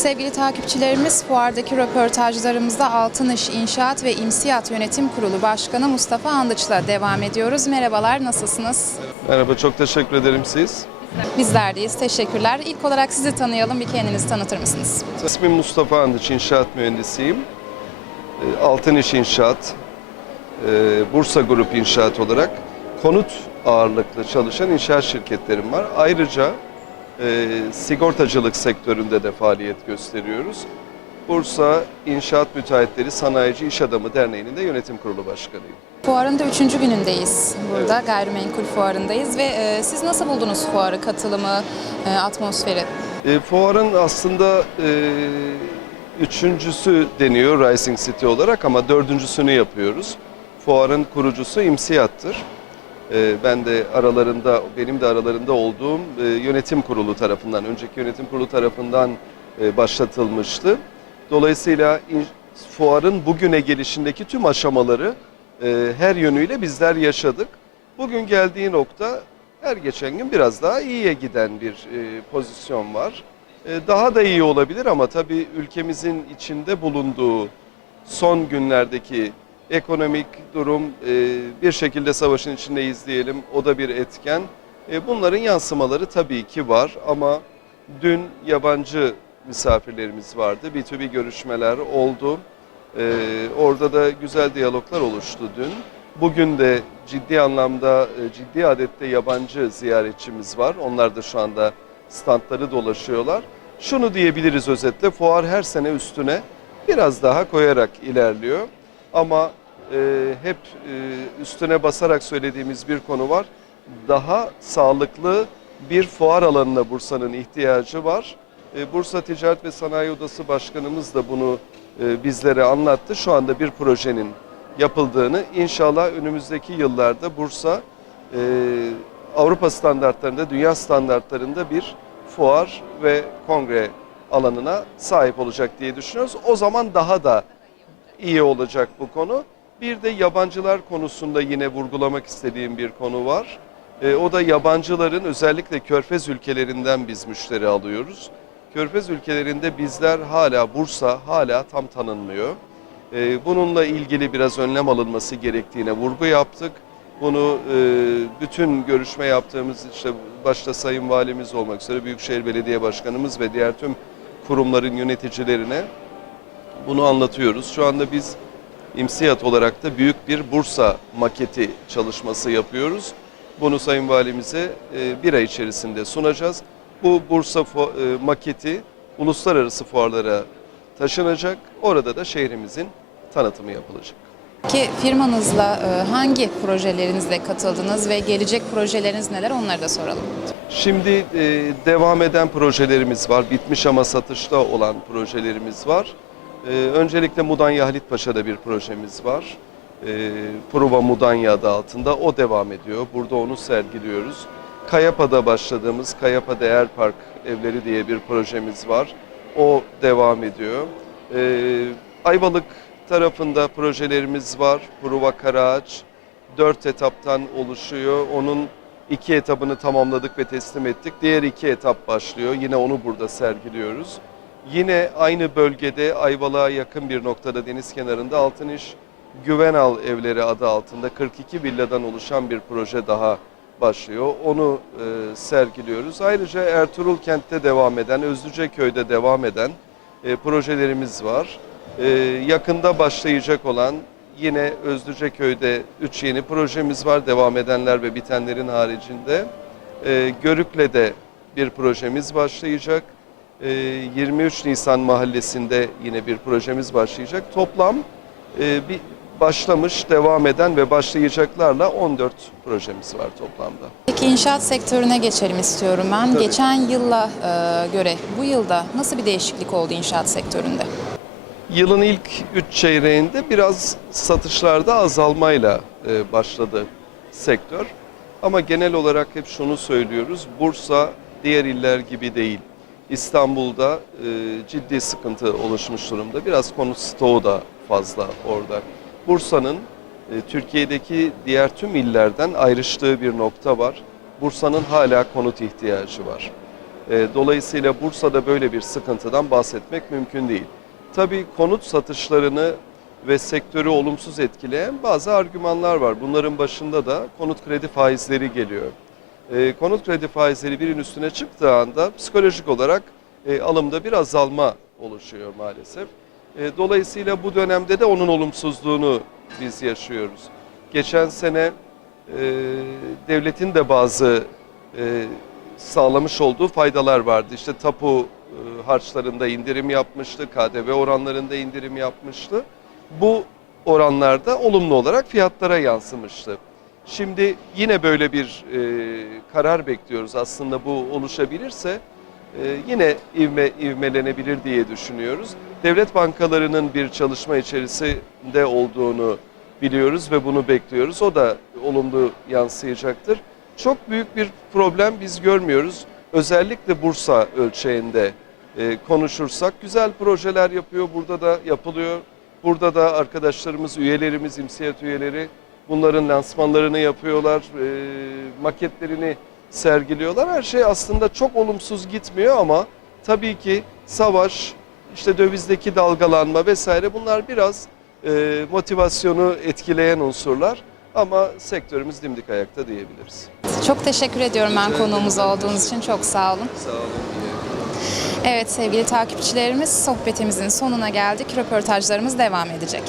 Sevgili takipçilerimiz, fuardaki röportajlarımızda Altınış İnşaat ve İmsiyat Yönetim Kurulu Başkanı Mustafa Andıç'la devam ediyoruz. Merhabalar, nasılsınız? Merhaba, çok teşekkür ederim siz. Bizler deyiz, teşekkürler. İlk olarak sizi tanıyalım, bir kendinizi tanıtır mısınız? İsmim Mustafa Andıç, inşaat mühendisiyim. Altınış İnşaat, Bursa Grup İnşaat olarak konut ağırlıklı çalışan inşaat şirketlerim var. Ayrıca sigortacılık sektöründe de faaliyet gösteriyoruz. Bursa İnşaat Müteahhitleri Sanayici İş Adamı Derneği'nin de yönetim kurulu başkanıyım. Fuarın da 3. günündeyiz. Burada evet. Gayrimenkul fuarındayız ve siz nasıl buldunuz fuarı, katılımı, atmosferi? Fuarın aslında üçüncüsü deniyor Rising City olarak ama dördüncüsünü yapıyoruz. Fuarın kurucusu İmsiyat'tır. Benim de aralarında olduğum yönetim kurulu tarafından, önceki yönetim kurulu tarafından başlatılmıştı. Dolayısıyla fuarın bugüne gelişindeki tüm aşamaları her yönüyle bizler yaşadık. Bugün geldiği nokta her geçen gün biraz daha iyiye giden bir pozisyon var. Daha da iyi olabilir ama tabii ülkemizin içinde bulunduğu son günlerdeki ekonomik durum, bir şekilde savaşın içindeyiz diyelim, o da bir etken. Bunların yansımaları tabii ki var ama dün yabancı misafirlerimiz vardı. B2B görüşmeler oldu. Orada da güzel diyaloglar oluştu dün. Bugün de ciddi adette yabancı ziyaretçimiz var. Onlar da şu anda standları dolaşıyorlar. Şunu diyebiliriz özetle, fuar her sene üstüne biraz daha koyarak ilerliyor. Ama hep üstüne basarak söylediğimiz bir konu var. Daha sağlıklı bir fuar alanına Bursa'nın ihtiyacı var. Bursa Ticaret ve Sanayi Odası Başkanımız da bunu bizlere anlattı. Şu anda bir projenin yapıldığını, inşallah önümüzdeki yıllarda Bursa Avrupa standartlarında, dünya standartlarında bir fuar ve kongre alanına sahip olacak diye düşünüyoruz. O zaman daha da iyi olacak bu konu. Bir de yabancılar konusunda yine vurgulamak istediğim bir konu var. O da yabancıların, özellikle Körfez ülkelerinden biz müşteri alıyoruz. Körfez ülkelerinde Bursa hala tam tanınmıyor. Bununla ilgili biraz önlem alınması gerektiğine vurgu yaptık. Bunu bütün görüşme yaptığımız, işte başta Sayın Valimiz olmak üzere Büyükşehir Belediye Başkanımız ve diğer tüm kurumların yöneticilerine bunu anlatıyoruz. Şu anda biz İmsiyat olarak da büyük bir Bursa maketi çalışması yapıyoruz. Bunu Sayın Valimize bir ay içerisinde sunacağız. Bu Bursa maketi uluslararası fuarlara taşınacak. Orada da şehrimizin tanıtımı yapılacak. Peki firmanızla hangi projelerinizle katıldınız ve gelecek projeleriniz neler, onları da soralım. Şimdi devam eden projelerimiz var. Bitmiş ama satışta olan projelerimiz var. Öncelikle Mudanya Halitpaşa'da bir projemiz var. Prova Mudanya adı altında. O devam ediyor. Burada onu sergiliyoruz. Kayapa'da başladığımız Kayapa Değer Park Evleri diye bir projemiz var. O devam ediyor. Ayvalık tarafında projelerimiz var. Prova Karaağaç 4 etaptan oluşuyor. Onun 2 etabını tamamladık ve teslim ettik. Diğer 2 etap başlıyor. Yine onu burada sergiliyoruz. Yine aynı bölgede Ayvalık'a yakın bir noktada deniz kenarında Altınış Güvenal Evleri adı altında 42 villadan oluşan bir proje daha başlıyor. Onu sergiliyoruz. Ayrıca Ertuğrul Kent'te devam eden, Özlüceköy'de devam eden projelerimiz var. Yakında başlayacak olan yine Özlüceköy'de 3 yeni projemiz var. Devam edenler ve bitenlerin haricinde. Görükle'de bir projemiz başlayacak. 23 Nisan Mahallesi'nde yine bir projemiz başlayacak. Toplam bir başlamış, devam eden ve başlayacaklarla 14 projemiz var toplamda. Peki inşaat sektörüne geçelim istiyorum ben. Tabii. Geçen yılla göre bu yılda nasıl bir değişiklik oldu inşaat sektöründe? Yılın ilk 3 çeyreğinde biraz satışlarda azalmayla başladı sektör. Ama genel olarak hep şunu söylüyoruz, Bursa diğer iller gibi değil. İstanbul'da ciddi sıkıntı oluşmuş durumda. Biraz konut stoğu da fazla orada. Bursa'nın Türkiye'deki diğer tüm illerden ayrıştığı bir nokta var. Bursa'nın hala konut ihtiyacı var. Dolayısıyla Bursa'da böyle bir sıkıntıdan bahsetmek mümkün değil. Tabii konut satışlarını ve sektörü olumsuz etkileyen bazı argümanlar var. Bunların başında da konut kredi faizleri geliyor. Konut kredi faizleri birin üstüne çıktığı anda psikolojik olarak alımda bir azalma oluşuyor maalesef. Dolayısıyla bu dönemde de onun olumsuzluğunu biz yaşıyoruz. Geçen sene devletin de bazı sağlamış olduğu faydalar vardı. İşte tapu harçlarında indirim yapmıştı, KDV oranlarında indirim yapmıştı. Bu oranlarda olumlu olarak fiyatlara yansımıştı. Şimdi yine böyle bir karar bekliyoruz. Aslında bu oluşabilirse yine ivmelenebilir diye düşünüyoruz. Devlet bankalarının bir çalışma içerisinde olduğunu biliyoruz ve bunu bekliyoruz. O da olumlu yansıyacaktır. Çok büyük bir problem biz görmüyoruz. Özellikle Bursa ölçeğinde konuşursak güzel projeler yapıyor. Burada da yapılıyor. Burada da arkadaşlarımız, üyelerimiz, İMSİAD üyeleri bunların lansmanlarını yapıyorlar. Maketlerini sergiliyorlar. Her şey aslında çok olumsuz gitmiyor ama tabii ki savaş, işte dövizdeki dalgalanma vesaire bunlar biraz motivasyonu etkileyen unsurlar. Ama sektörümüz dimdik ayakta diyebiliriz. Çok teşekkür ediyorum ben Rica konuğumuz ederim. olduğunuz için. Çok sağ olun. Sağ olun. Evet sevgili takipçilerimiz, sohbetimizin sonuna geldik. Röportajlarımız devam edecek.